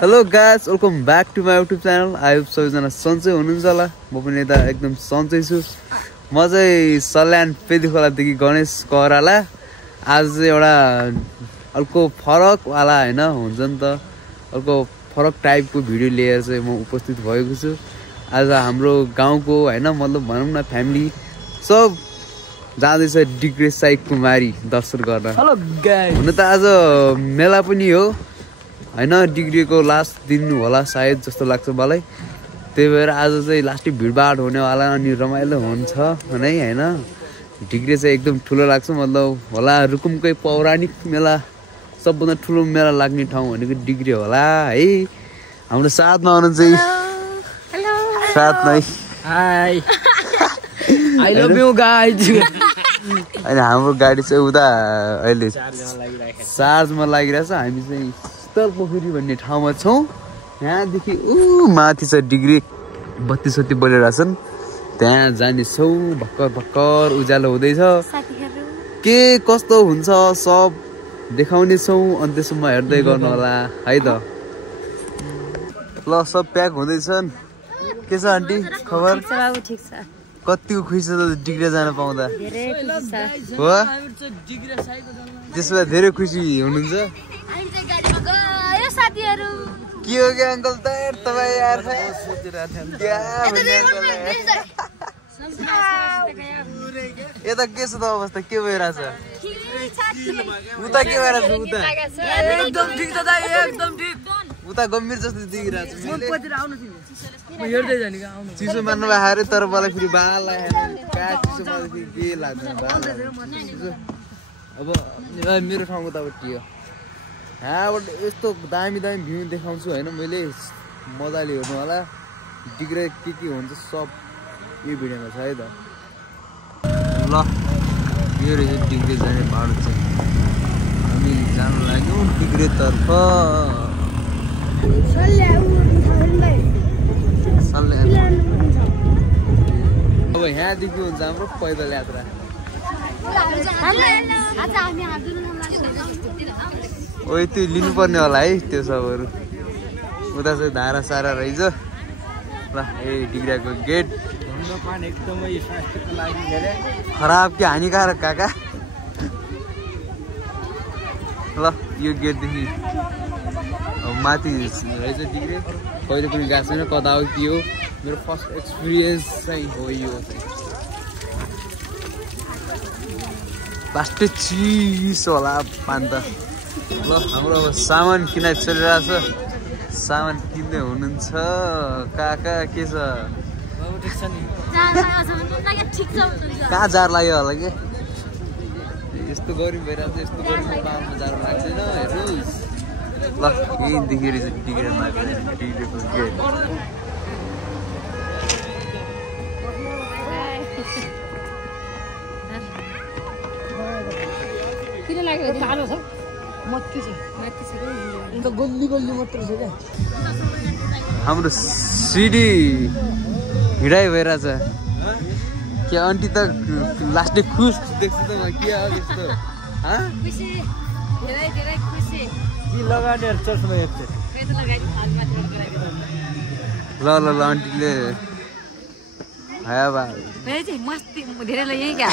Hello guys, welcome back to my YouTube channel. I hope सबैजना सन्चै हुनुहुन्छ होला। म पनि यता एकदम सन्चै छु। म चाहिँ सल्यान पेदी खोलादेखि गणेश कराला। आज चाहिँ एउटा अर्को फरकवाला होइन हुन्छ नि त, अर्को फरक टाइपको भिडियो लिएर चाहिँ म उपस्थित भएको छु। आज हाम्रो गाउँको होइन मतलब भनौँ न फ्यामिली सब जाँदैछ डिग्रे साई कुमारी दर्शन गर्न। हेलो गाइस, हुन त आज मेला पनि हो होइन, डिग्रीको लास्ट दिन होला सायद जस्तो लाग्छ मलाई। त्यही भएर आज चाहिँ लास्टै भिडभाड हुनेवाला अनि रमाइलो हुन्छ नै होइन। डिग्री चाहिँ एकदम ठुलो लाग्छ, मतलब होला रुकुमकै पौराणिक मेला, सबभन्दा ठुलो मेला लाग्ने ठाउँ भनेको डिग्री होला है। हाम्रो साथमा हुनुहुन्छ साथ नै high I love you guys. अनि हाम्रो गाडी चाहिँ उता अहिले चार्जमा लागिरहेछ। हामी चाहिँ शीतल पोखरी भन्ने ठाउँमा छौँ। यहाँदेखि माथि छ डिग्री, बत्ती सत्ती बलिरहेछन्, त्यहाँ जानेछौँ। भर्खर भर्खर उज्यालो हुँदैछ, के कस्तो हुन्छ सब देखाउनेछौँ। अन्त्यसम्म हेर्दै गर्नु होला है त। ल सब प्याक हुँदैछन्। के छ आन्टी खबर? ठिक छ। कतिको खुसी छ त डिग्री जान पाउँदा? हो, त्यसो भए धेरै खुसी हुनुहुन्छ। के हो क्या अङ्कल त तपाईँ यार यता के छ त अवस्था, के भइरहेछ उता? के भइरहेछ उता? एकदम ठीक छ दाइ, एकदम ठीक। उता गम्भीर जस्तो देखिरहेछ। चिसो मान्नु भएको अरे, तर मलाई फेरि बाल कहाँ चिसो मान्दाखेरि के लाग्छ। अब मेरो ठाउँको त अब के हो, यहाँबाट यस्तो दामी दामी भ्यू देखाउँछु होइन मैले, मजाले हेर्नु होला। डिग्री के हुन्छ सब यो भिडियोमा छ है त। ल यो रहेछ डिग्री जाने बाटो चाहिँ। हामी जानु लाग्यौँ डिग्रीतर्फ। अब यहाँदेखि हुन्छ हाम्रो पैदल यात्रा। ओ त्यो लिनुपर्ने होला है त्यो सबहरू। उता चाहिँ धारा सारा रहेछ। ल ए डिग्रीको गेट एकदमै स्वास्थ्यको लागि धेरै खराब कि हानिकारक काका? ल यो गेटदेखि अब माथि रहेछ डिग्री। कहिले पनि गएको छैन, कता हो के हो, मेरो फर्स्ट एक्सपिरियन्स चाहिँ हो यो चाहिँ। लास्टै चिसो होला पान त। ल हाम्रो अब सामान किनाइ चलिरहेछ, सामान किन्दै हुनुहुन्छ काका। के छ कहाँ जार लाग्यो होला कि? यस्तो गर्मी भइरहेको छ, यस्तो गर्मी पाहाडमा जार लाग्दैन। हेर्नुहोस् ल यहीँदेखि रहेछ डिग्रीमा डिग्रीको गेट। हाम्रो सिडी हिँडाइ भइरहेछ। के आन्टी त लास्टै खुस देख्छु त म। के हो यस्तो? ल ल ल आन्टीले मस्ती धेरै ल यही क्या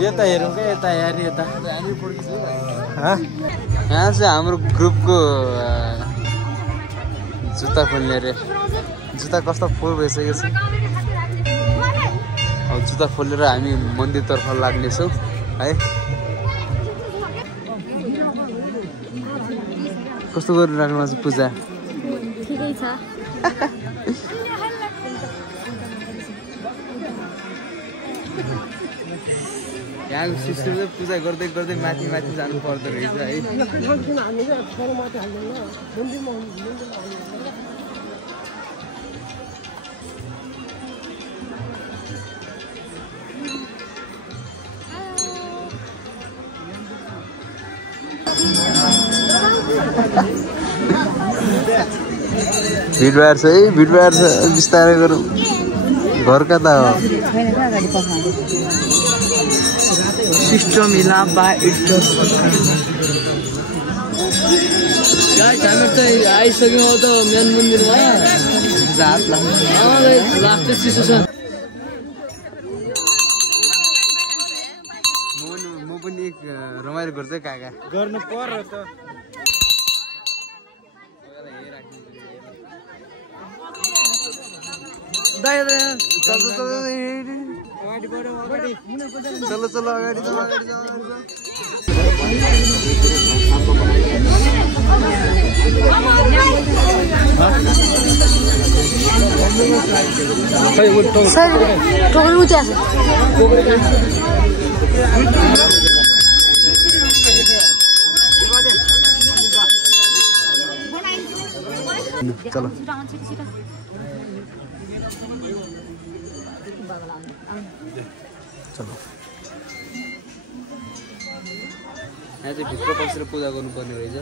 यता हेरौँ क्या, यता हेर्ने यता। यहाँ चाहिँ हाम्रो ग्रुपको जुत्ता खोल्ने अरे। जुत्ता कस्तो फुल भइसकेको छ। अब जुत्ता खोलेर हामी मन्दिरतर्फ लाग्नेछौँ है। कस्तो गरिराख्नु भएको छ पूजा? ठिकै छ। यहाँको सिस्टम चाहिँ पूजा गर्दै गर्दै माथि माथि जानु पर्दो रहेछ है। भिडभाड छ है भिडभाड छ बिस्तारै गरौँ घर कता हो सिस्टम हिला बा इट्स गाइस हामी त आइसक्यौँ त मेन मन्दिरमा जात लास्ट चिसो छ म पनि एक रमाइलो गर्छ काका गर्नु पर्यो त चलो चलो अगाडि जाऊ अगाडि जाऊ चलो चलो यहाँ चाहिँ भित्र बसेर पूजा गर्नुपर्ने रहेछ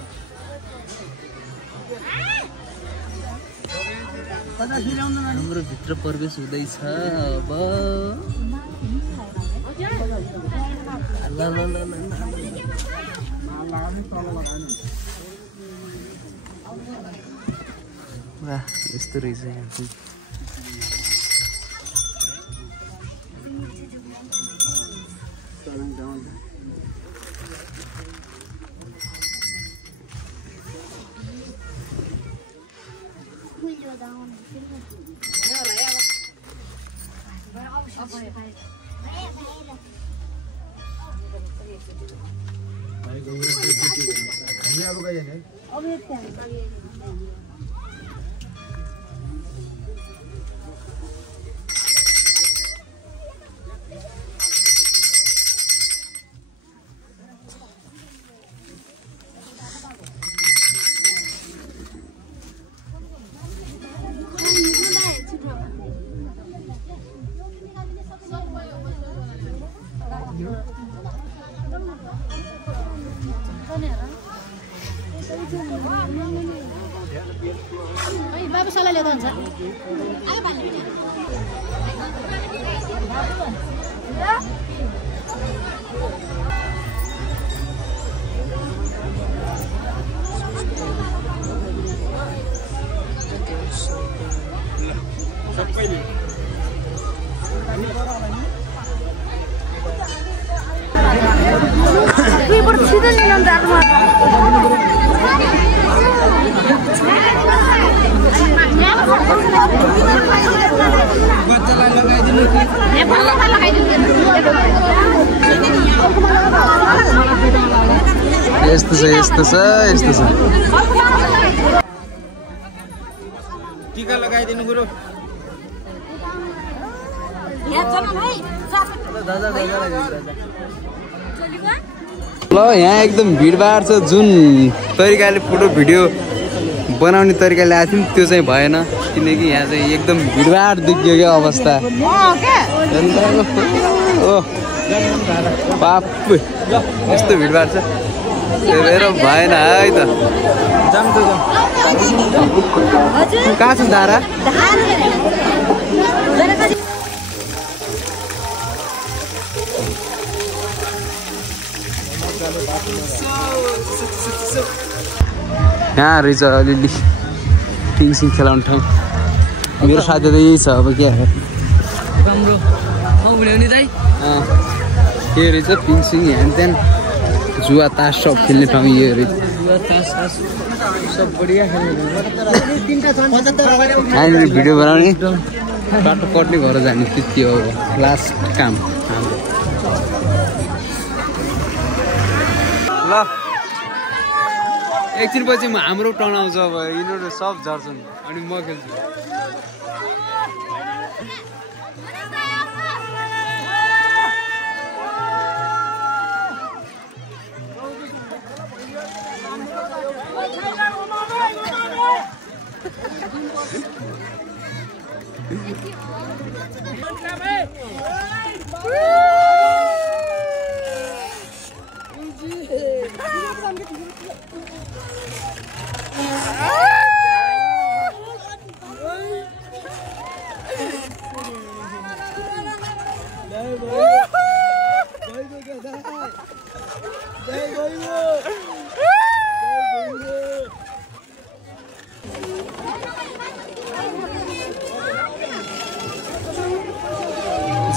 हाम्रो भित्र प्रवेश हुँदैछ अब यस्तो रहेछ यहाँ बाबु सल्लाह लिँदा हुन्छ यस्तो छ यस्तो छ यस्तो छ टीका लगाइदिनु गुरु ल यहाँ एकदम भिडभाड छ जुन तरिकाले फोटो भिडियो बनाउने तरिकाले आएको थियौँ त्यो चाहिँ भएन किनकि यहाँ चाहिँ एकदम भिडभाड देखियो क्या अवस्था बाप यस्तो भिडभाड छ त्यही भएर भएन है त कहाँ छ धारा यहाँ रहेछ अलिअलि पिङसिङ खेलाउने ठाउँ मेरो साथी त यही छ अब क्या राम्रो ठाउँ ल्याउने दाइ के रहेछ पिङसिङ ह्यान त्यहाँ जुवा तास सब खेल्ने ठाउँ यो रहेछ सब बढिया यहाँनिर भिडियो बनाउने बाटो कट्ने घर जाने त्यति हो लास्ट काम ल एकछिनपछि हाम्रो टर्न आउँछ अब यिनीहरू सब झर्छन् अनि म खेल्छु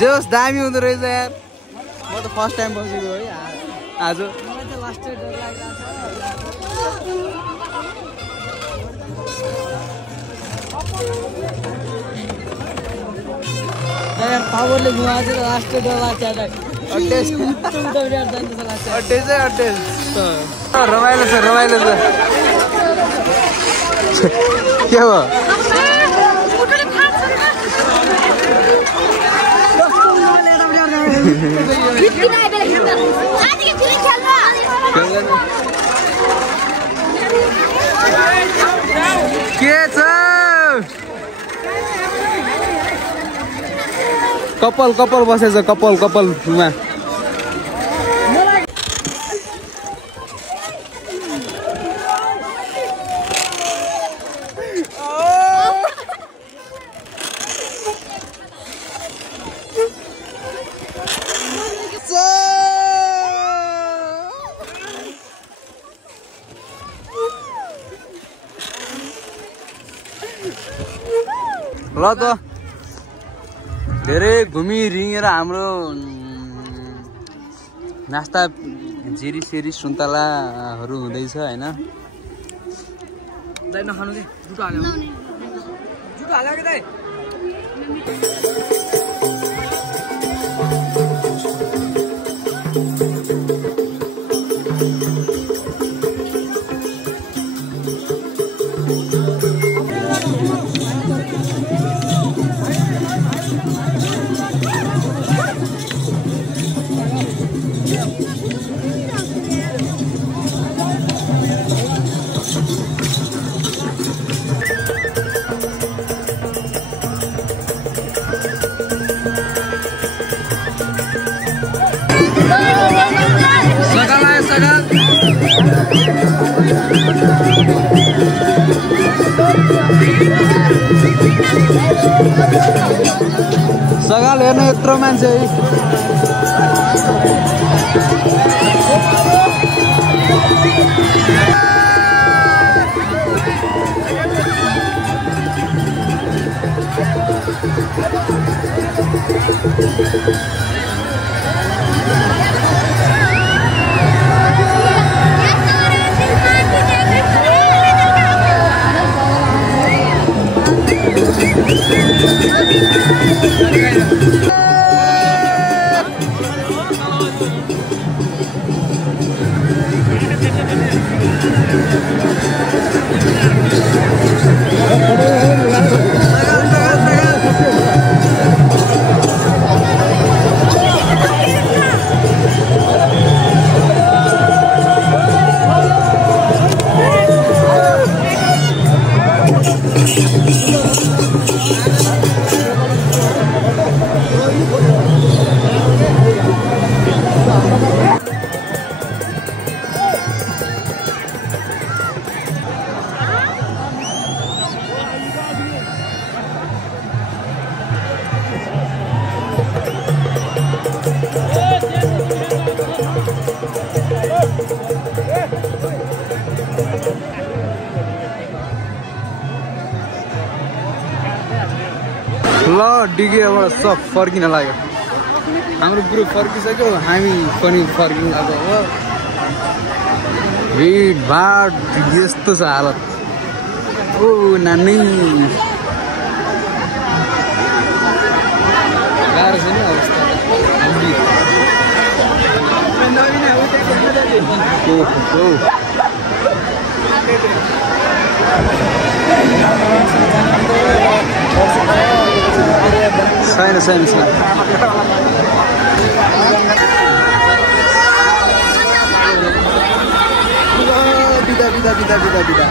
जे होस् दामी हुँदो रहेछ यार म त फर्स्ट टाइम बसेको है आज पावरले घुमाएको चाहिँ लास्ट डर लाग्छ रमाइलो छ के हो के छ कपाल बसेछ कपालमा ल त धेरै घुमिरिङेर हाम्रो नास्ता जिरी सुन्तलाहरू हुँदैछ हैन दाइ नखानु के जुटो हाल्यो के दाइ सगाल हेर्नु यत्रो मान्छे ल डिगेबाट सब फर्किन लाग्यो हाम्रो ग्रुप फर्किसक्यो हामी पनि फर्किन लाग्यो हो भिडभाड यस्तो छ हालत ओ नानी गाह्रो छ नि अवस्था छैन बिदा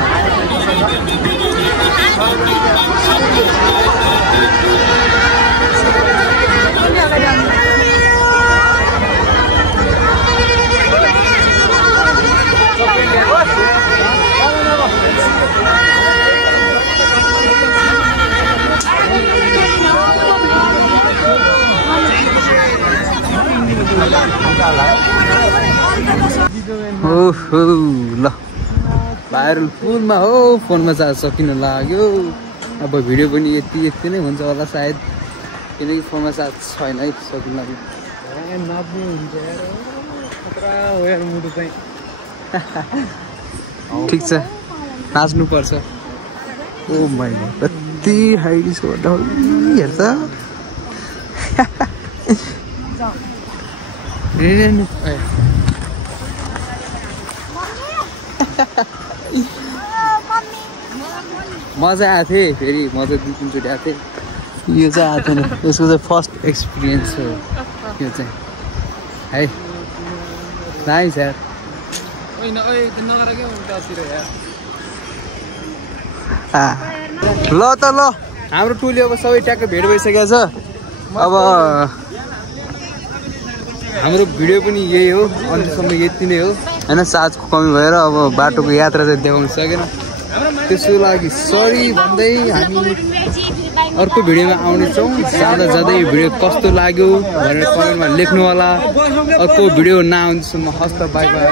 ओहो ल भाइरल फुलमा हो फोनमा चार्ज सकिन लाग्यो अब भिडियो पनि यति नै हुन्छ होला सायद किनकि फोनमा साथ छैन है सकिन लागि नाच्नु हुन्छ यार खतरा हो यार मुटु चाहिँ ठिक छ नाच्नुपर्छ ओ माइ गॉड कति हाइडी छ हेर त मजा आएको थियो फेरि म त 2-3 चोटि आएको थिएँ यो चाहिँ आएको थिएन यसको चाहिँ फर्स्ट एक्सपिरियन्स हो यो चाहिँ है नाइस यार होइन ओइ त्यो नगर के उल्टातिर यार ल त ल हाम्रो टोली अब सबै ट्याक्क भेट भइसकेको छ अब हाम्रो भिडियो पनि यही हो अन्त्यसम्म यति नै हो होइन चार्जको कमी भएर अब बाटोको यात्रा चाहिँ देखाउन सकेन त्यसको लागि सरी भन्दै हामी अर्को भिडियोमा आउनेछौँ जाँदा जाँदै यो भिडियो कस्तो लाग्यो भनेर कमेन्टमा लेख्नु होला अर्को भिडियो नआउनेसम्म हस्त बाई बाई